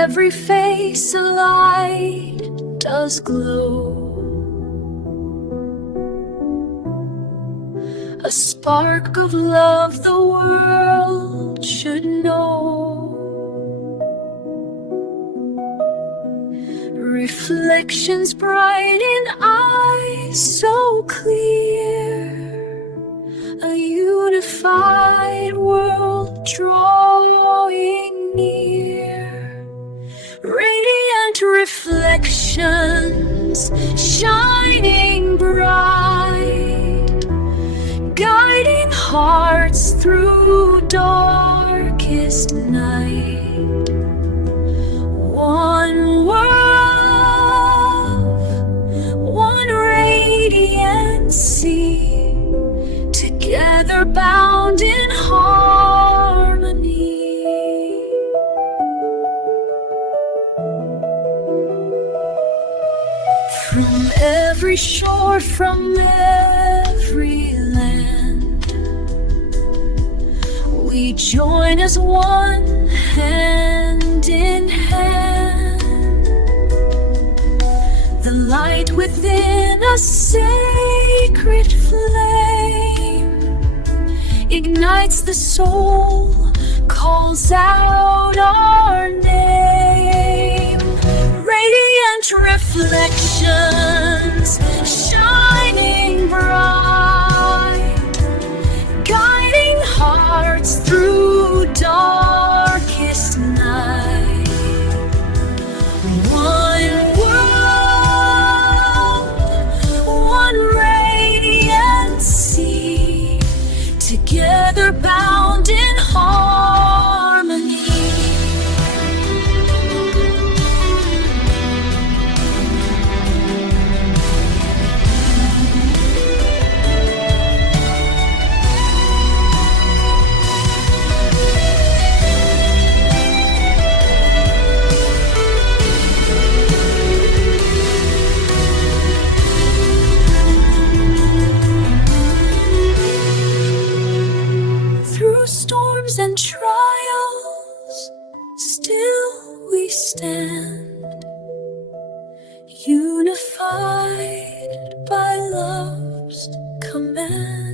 every face a light does glow, a spark of love the world should know. Reflections bright in eyes so clear, a unified world drawing near. Radiant reflections shining bright, guiding hearts through darkest night. One world, one radiant sea, together bound in harmony. From every shore, from every land, we join as one, hand in hand. The light within a sacred flame ignites the soul, calls out our name. Radiant reflections shining bright, guiding hearts through darkest night. One world, one radiant sea, together bound in harmony. Through storms and trials, still we stand, unified by love's command.